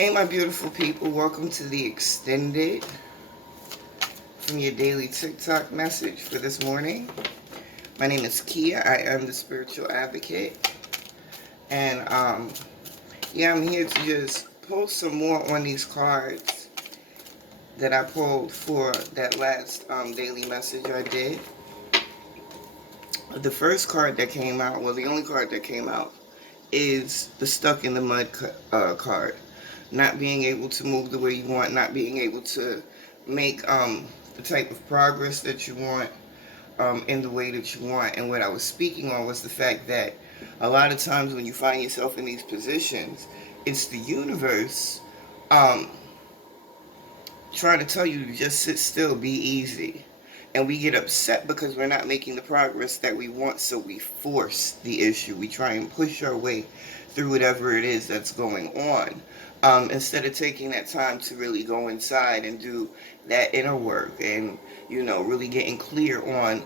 Hey, my beautiful people. Welcome to the extended from your daily TikTok message for this morning. My name is Kia. I am the spiritual advocate. And, yeah, I'm here to just pull some more on these cards that I pulled for that last daily message I did. The first card that came out, well, the only card that came out, is the stuck in the mud card. Not being able to move the way you want, not being able to make the type of progress that you want in the way that you want. And what I was speaking on was the fact that a lot of times when you find yourself in these positions, it's the universe um, trying to tell you to just sit still, be easy. And we get upset because we're not making the progress that we want, so we force the issue. We try and push our way through whatever it is that's going on. Instead of taking that time to really go inside and do that inner work and, really getting clear on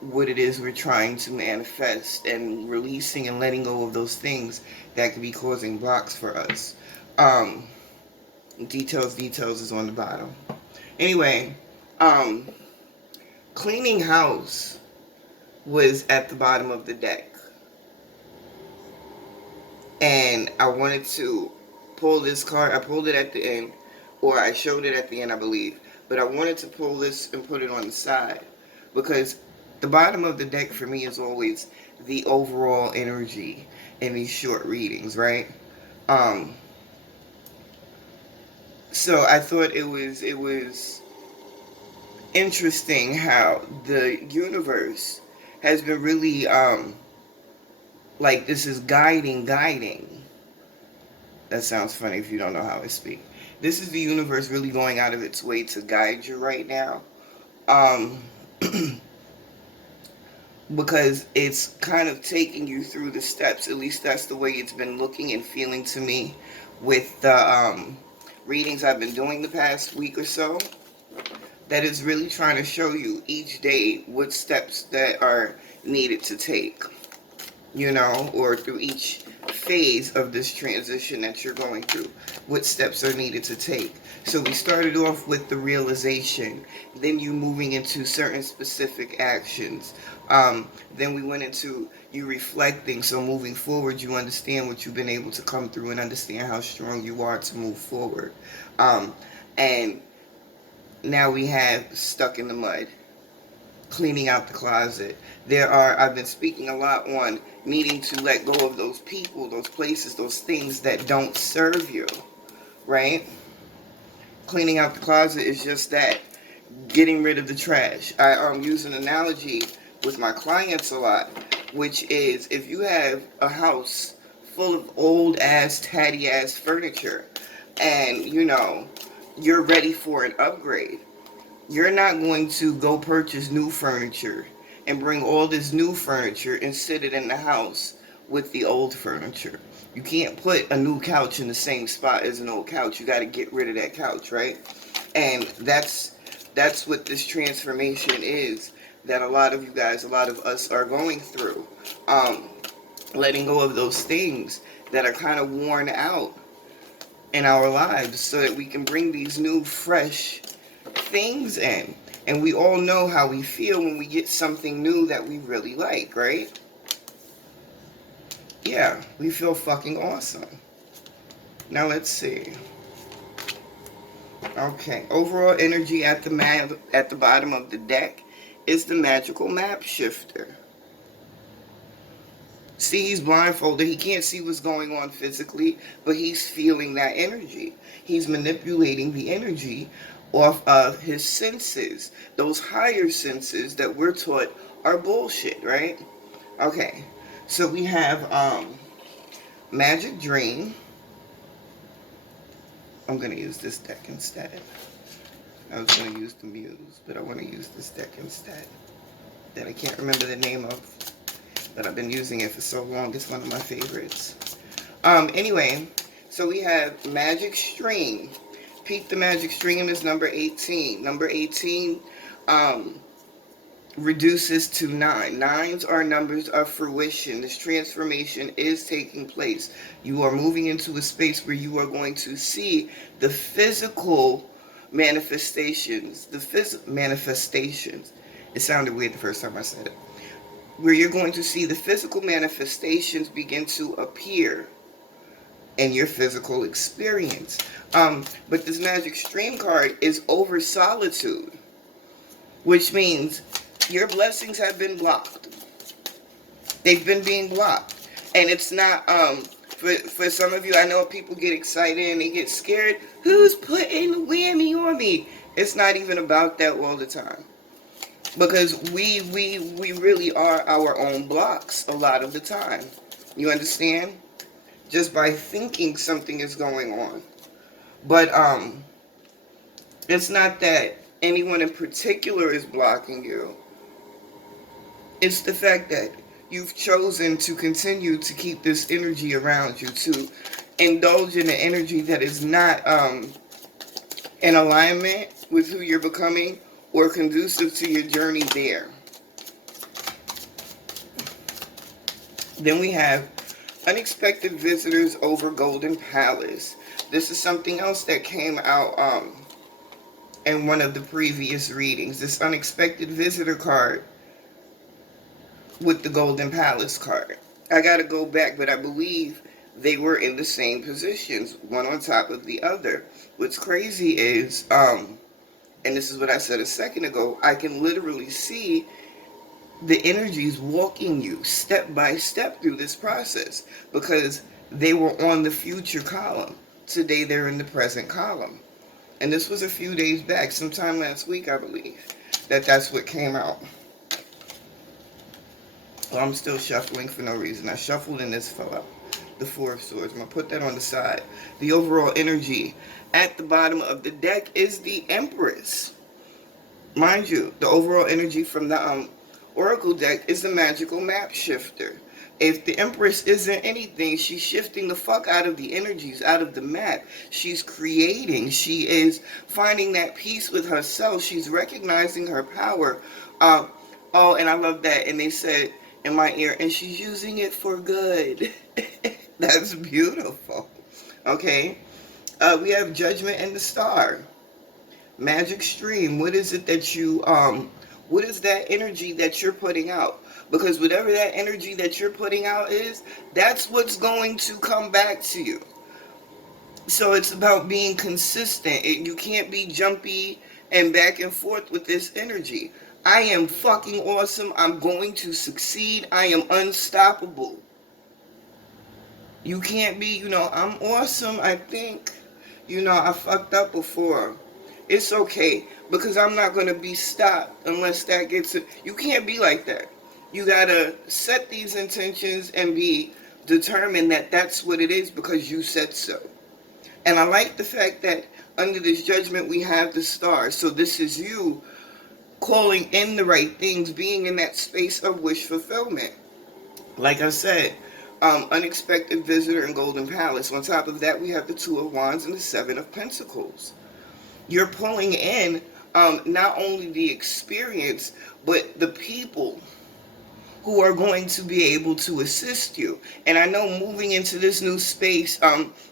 what it is we're trying to manifest and releasing and letting go of those things that could be causing blocks for us. Um, details is on the bottom. Anyway, um, cleaning house was at the bottom of the deck. And I wanted to pull this card. I pulled it at the end, or I showed it at the end, I believe. But I wanted to pull this and put it on the side because the bottom of the deck for me is always the overall energy in these short readings, right? Um, so I thought it was interesting how the universe has been really like this is guiding. That sounds funny if you don't know how I speak. This is the universe really going out of its way to guide you right now. Um, because it's kind of taking you through the steps. At least that's the way it's been looking and feeling to me with the readings I've been doing the past week or so. That is really trying to show you each day what steps that are needed to take, or through each phase of this transition that you're going through, what steps are needed to take. So we started off with the realization, then you moving into certain specific actions. Then we went into you reflecting, so moving forward you understand what you've been able to come through and understand how strong you are to move forward. And now we have stuck in the mud, cleaning out the closet. I've been speaking a lot on needing to let go of those people, those places, those things that don't serve you, right? Cleaning out the closet is just that, getting rid of the trash. I use an analogy with my clients a lot, which is if you have a house full of old ass, tatty ass furniture and, you're ready for an upgrade, you're not going to go purchase new furniture and bring all this new furniture and sit it in the house with the old furniture. You can't put a new couch in the same spot as an old couch. You got to get rid of that couch, right? And that's what this transformation is that a lot of you guys, a lot of us are going through. Letting go of those things that are kind of worn out in our lives so that we can bring these new, fresh things in. And we all know how we feel when we get something new that we really like, right? Yeah, we feel fucking awesome. Now let's see. Okay, overall energy at the bottom of the deck is the magical map shifter. See, he's blindfolded. He can't see what's going on physically, but he's feeling that energy. He's manipulating the energy off of his senses. Those higher senses that we're taught are bullshit, right? Okay, so we have Magic Dream. I'm going to use this deck instead. I was going to use the Muse, but I want to use this deck instead. That I can't remember the name of, but I've been using it for so long. It's one of my favorites. Anyway, so we have Magic Stream. Peak the Magic Stream is number 18. Number 18 reduces to 9. Nines are numbers of fruition. This transformation is taking place. You are moving into a space where you are going to see the physical manifestations. Manifestations. It sounded weird the first time I said it. Where you're going to see the physical manifestations begin to appear in your physical experience. But this Magic Stream card is over solitude, which means your blessings have been blocked. They've been being blocked. And it's not, for some of you, I know people get excited and they get scared. Who's putting the whammy on me? It's not even about that all the time. Because we really are our own blocks a lot of the time. You understand? Just by thinking something is going on. But it's not that anyone in particular is blocking you. It's the fact that you've chosen to continue to keep this energy around you, to indulge in an energy that is not in alignment with who you're becoming or conducive to your journey there. Then we have unexpected visitors over Golden Palace. This is something else that came out in one of the previous readings. This unexpected visitor card with the Golden Palace card. I gotta go back, but I believe they were in the same positions, one on top of the other. What's crazy is, and this is what I said a second ago, I can literally see the energies walking you step by step through this process because they were on the future column. Today they're in the present column. And this was a few days back, sometime last week, I believe, that's what came out. Well, I'm still shuffling for no reason. I shuffled and this fell out. The Four of Swords. I'm going to put that on the side. The overall energy at the bottom of the deck is the Empress. Mind you, the overall energy from the Oracle deck is the magical map shifter. If the Empress isn't anything, she's shifting the fuck out of the energies, out of the map. She's creating. She is finding that peace with herself. She's recognizing her power. Oh, and I love that. And they said in my ear, and she's using it for good. That's beautiful. Okay. We have Judgment and the Star. Magic Stream. What is it that you, what is that energy that you're putting out? Because whatever that energy that you're putting out is, that's what's going to come back to you. So it's about being consistent. You can't be jumpy and back and forth with this energy. I am fucking awesome. I'm going to succeed. I am unstoppable. You can't be, I'm awesome. I think, I fucked up before. It's okay because I'm not going to be stopped unless that gets it. You can't be like that. You got to set these intentions and be determined that that's what it is because you said so. And I like the fact that under this judgment we have the Star. So this is you calling in the right things, being in that space of wish fulfillment. Like I said, unexpected visitor and Golden Palace. On top of that, we have the Two of Wands and the Seven of Pentacles. You're pulling in not only the experience, but the people who are going to be able to assist you. And I know moving into this new space,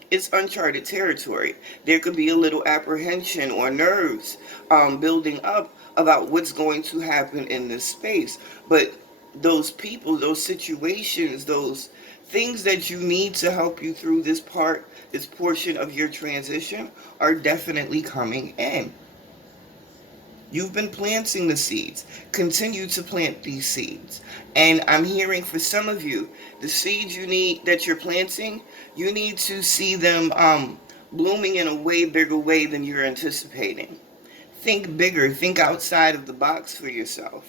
it's uncharted territory. There could be a little apprehension or nerves building up about what's going to happen in this space. But those people, those situations, those things that you need to help you through this portion of your transition are definitely coming in. You've been planting the seeds. Continue to plant these seeds. And I'm hearing for some of you, the seeds that you're planting, you need to see them blooming in a way bigger way than you're anticipating. Think bigger. Think outside of the box for yourself.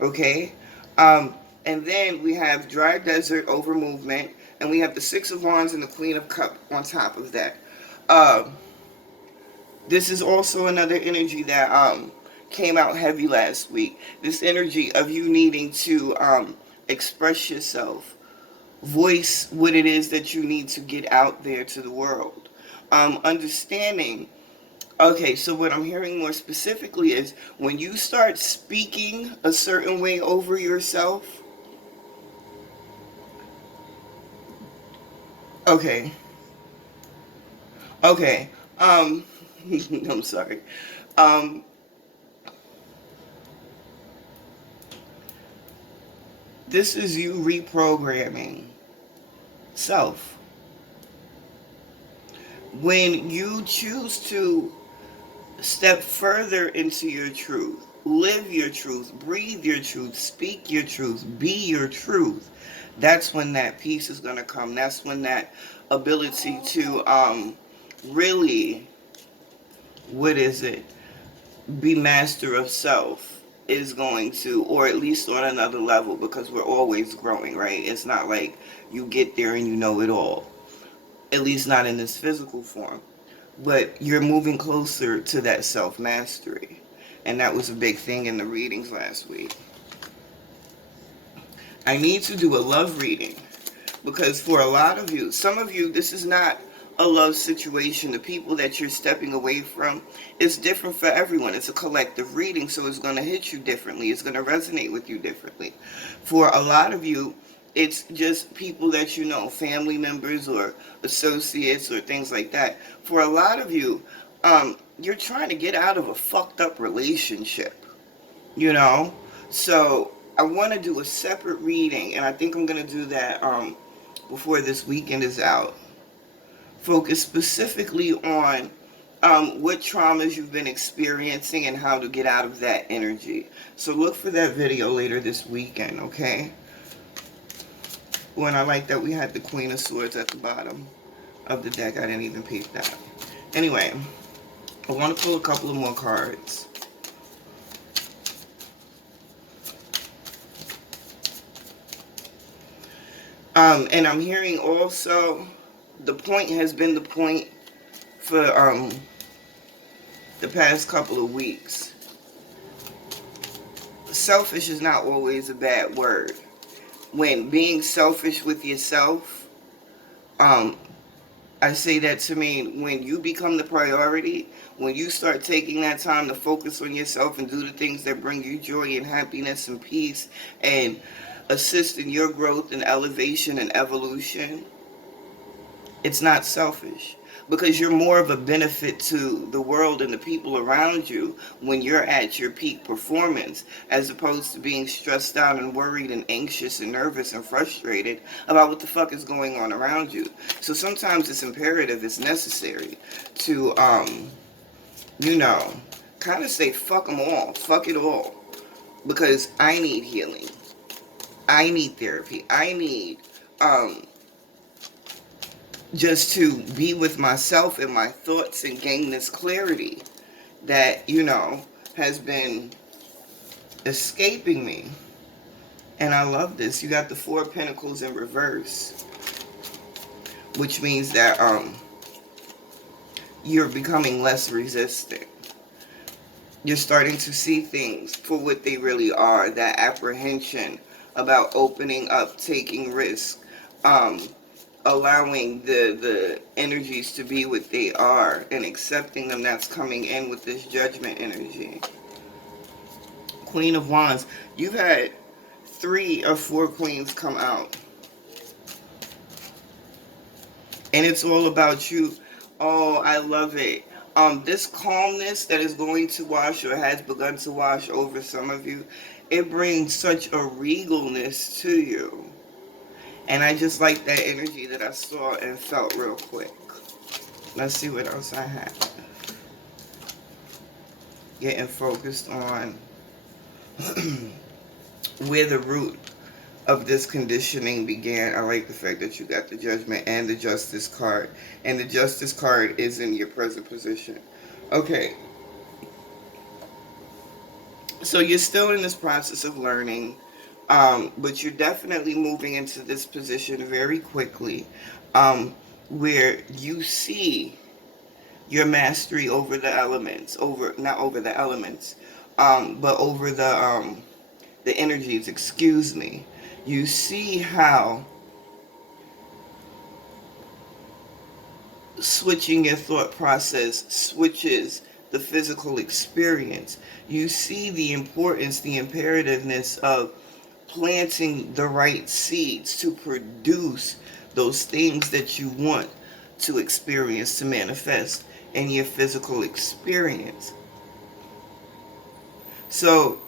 Okay? And then we have dry desert over movement. And we have the Six of Wands and the Queen of Cups on top of that. This is also another energy that came out heavy last week. This energy of you needing to express yourself, voice what it is that you need to get out there to the world. Understanding Okay, so what I'm hearing more specifically is when you start speaking a certain way over yourself. Okay, okay. I'm sorry. Um, this is you reprogramming self. When you choose to step further into your truth, live your truth, breathe your truth, speak your truth, be your truth, that's when that peace is going to come. That's when that ability to really, what is it, be master of self is going to, or at least on another level, because we're always growing, right? It's not like you get there and you know it all, at least not in this physical form. But you're moving closer to that self mastery. And that was a big thing in the readings last week. I need to do a love reading because for a lot of you, some of you, this is not a love situation. The people that you're stepping away from, it's different for everyone. It's a collective reading, so it's going to hit you differently. It's going to resonate with you differently. For a lot of you, it's just people that you know, family members or associates or things like that. For a lot of you, you're trying to get out of a fucked up relationship, you know? So I want to do a separate reading, and I think I'm going to do that before this weekend is out. Focus specifically on what traumas you've been experiencing and how to get out of that energy. So look for that video later this weekend, okay? When I like that we had the Queen of Swords at the bottom of the deck. I didn't even peep that. Anyway, I want to pull a couple of more cards. And I'm hearing also the point has been the point for the past couple of weeks. Selfish is not always a bad word. When being selfish with yourself, um, I say that to mean when you become the priority, when you start taking that time to focus on yourself and do the things that bring you joy and happiness and peace and assist in your growth and elevation and evolution, it's not selfish because you're more of a benefit to the world and the people around you when you're at your peak performance, as opposed to being stressed out and worried and anxious and nervous and frustrated about what the fuck is going on around you. So sometimes it's imperative, it's necessary to you know, kind of say fuck them all, fuck it all, because I need healing, I need therapy, I need just to be with myself and my thoughts and gain this clarity that, you know, has been escaping me. And I love this. You got the Four of Pentacles in reverse, which means that you're becoming less resistant. You're starting to see things for what they really are. That apprehension about opening up, taking risks, allowing the energies to be what they are and accepting them, that's coming in with this judgment energy. Queen of Wands. You've had 3 or 4 queens come out. And it's all about you. Oh, I love it. This calmness that is going to wash or has begun to wash over some of you, it brings such a regalness to you. And I just like that energy that I saw and felt real quick. Let's see what else I have. Getting focused on where the root of this conditioning began. I like the fact that you got the Judgment and the Justice card. And the Justice card is in your present position. Okay. So you're still in this process of learning. But you're definitely moving into this position very quickly. Where you see your mastery over the elements. Not over the elements. But over the energies, excuse me. You see how switching your thought process switches the physical experience. You see the importance, the imperativeness of planting the right seeds to produce those things that you want to experience, to manifest in your physical experience. So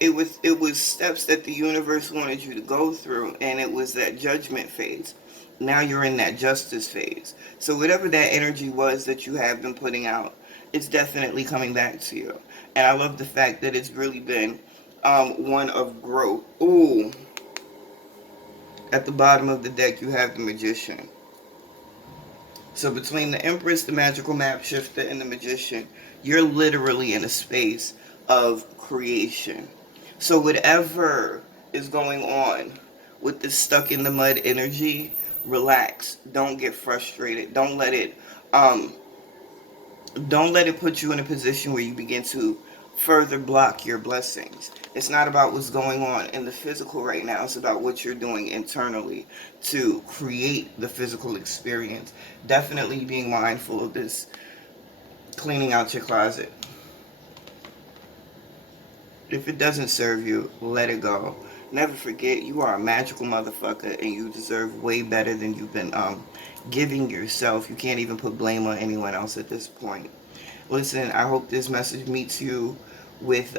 it was steps that the universe wanted you to go through, and it was that judgment phase. Now you're in that justice phase. So whatever that energy was that you have been putting out, it's definitely coming back to you. And I love the fact that it's really been one of growth. Ooh, at the bottom of the deck you have the Magician. So between the Empress, the magical map shifter, and the Magician, you're literally in a space of creation. So whatever is going on with this stuck in the mud energy, relax. Don't get frustrated. Um don't let it put you in a position where you begin to further block your blessings. It's not about what's going on in the physical right now. It's about what you're doing internally to create the physical experience. Definitely being mindful of this, cleaning out your closet. If it doesn't serve you, let it go. Never forget, you are a magical motherfucker and you deserve way better than you've been giving yourself. You can't even put blame on anyone else at this point. Listen, I hope this message meets you with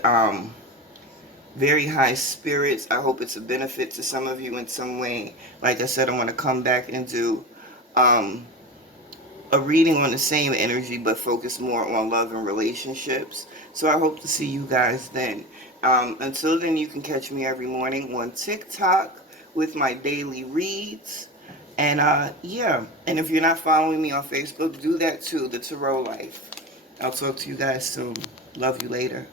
very high spirits. I hope it's a benefit to some of you in some way. Like I said, I want to come back and do um, a reading on the same energy, but focus more on love and relationships. So I hope to see you guys then. Until then, you can catch me every morning on TikTok with my daily reads. And yeah, and if you're not following me on Facebook, do that too, The Tarot Life. I'll talk to you guys soon. Love you later.